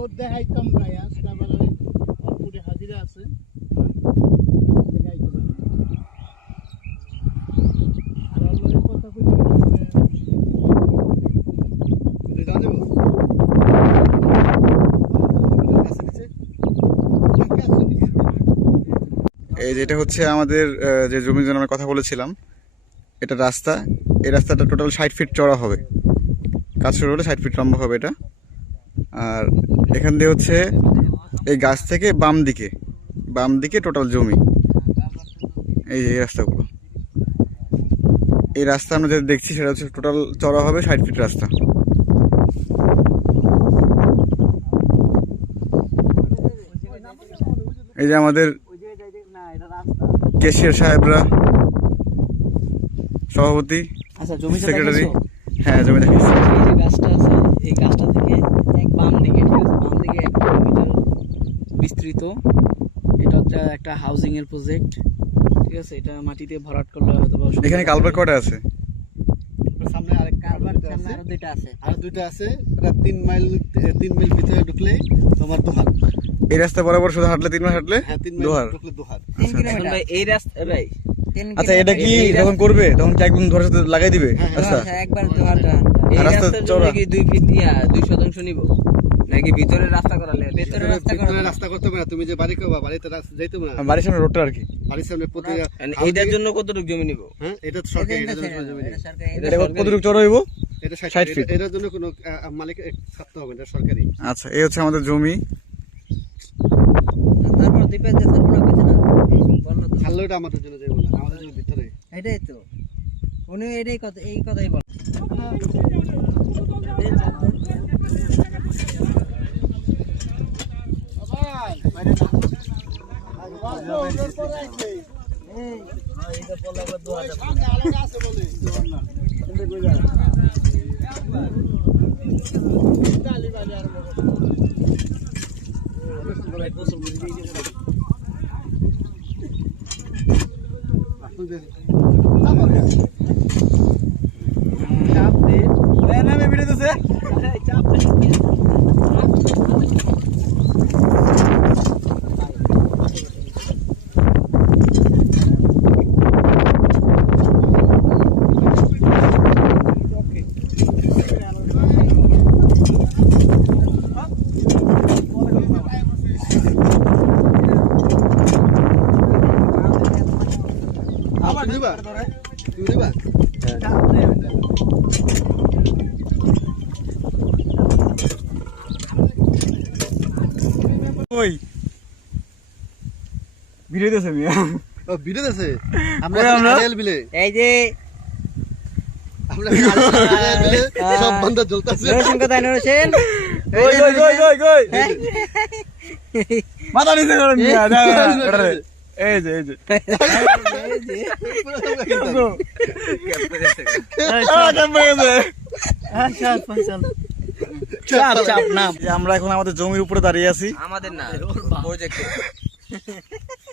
ওর দেখাইতাম ভাই আজকে আবার ওই অল্পুরে হাজিরা আছে দেখাইতাম আর অল্পের কথা কই এই যেটা হচ্ছে আমাদের যে জমির জন্য আমরা কথা বলেছিলাম, এটা রাস্তা। এই রাস্তাটা টোটাল 60 ফিট চড়া হবে, কাজ শুরু হলে 60 ফিট লম্বা হবে এটা। আর এখান দিয়ে হচ্ছে এই গাছ থেকে বাম দিকে টোটাল জমি। এই যে এই রাস্তাগুলো, এই রাস্তা আমরা যেটা দেখছি সেটা হচ্ছে টোটাল চড়া হবে 60 ফিট রাস্তা। এই যে আমাদের কেশিয়ার সাহেবরা, সভাপতি, সেক্রেটারি। হ্যাঁ, জমি দেখিয়েছি। এই যে গাছটা আছে, এই গাছটা থেকে এক বাম দিকে, ঠিক আছে, বাম দিকে 1 কিলোমিটার বিস্তৃত। এটা হচ্ছে একটা হাউজিং এর প্রজেক্ট, ঠিক আছে। এটা মাটি দিয়ে ভরাট করলে হয়তো এখানে কালভার্ট কটা আছে? সামনে আরেক কারবার সামনে আরো দুইটা আছে। আর দুইটা আছে। এটা 3 মাইল ভিতরে ঢুকলে তোমার দোহার। এই রাস্তা বরাবর শুধু হাঁটলে 3 মাইল হাঁটলে হ্যাঁ, 3 মাইল দোহার। ঢুকলে দোহার। 3 কিলোমিটার ভাই এই রাস্তা ভাই। আচ্ছা, এটা কি যখন করবে তখন কি একদম ধরে সাথে লাগাই দিবে রাস্তা? হ্যাঁ, একবার দোহারটা এই রাস্তা রাস্তার চওড়া জন্য কি 2 ফিট দিয়া 2% নিব নাকি ভিতরে রাস্তা করালে? ভিতরে রাস্তা করতে হবে না। তুমি যে বাড়ি করবা, বাড়িতে যাইতে হবে না। বাড়ির সামনে রোডটা আর কি। বাড়ির সামনে প্রতি এইটার জন্য কতটুকু জমি নিব? হ্যাঁ, এটা তো সরকারি, এটা জমি নেই। এটা কতটুকু চড়া হইব? এটা 60 60 ফিট। ফিট। এটার জন্য কোনো মালিক থাকতে হবে না, এটা সরকারি। আচ্ছা, এই হচ্ছে আমাদের জমি। তারপর দ্বীপে যে সারবো না কইছে না, বললো তো। ছাড়লো এটা আমাদের জন্য যাবে না, আমাদের জন্য ভিতরে। এটাই তো উনি এই কথাই বল। ওই ভিডিও দিতেছে মিয়া। ও, বিলে আছে। আমরা আমরা আড়াইল বিলে, এই যে আমরা আড়াইল বিলে সব বন্ধ জ্বলতাছে। রোশন কোথায়? রোশন ওই মাথা নিচে করেন মিয়া। এই যে আমরা এখন আমাদের জমির উপরে দাঁড়িয়ে আছি। আমাদের না প্রজেক্টে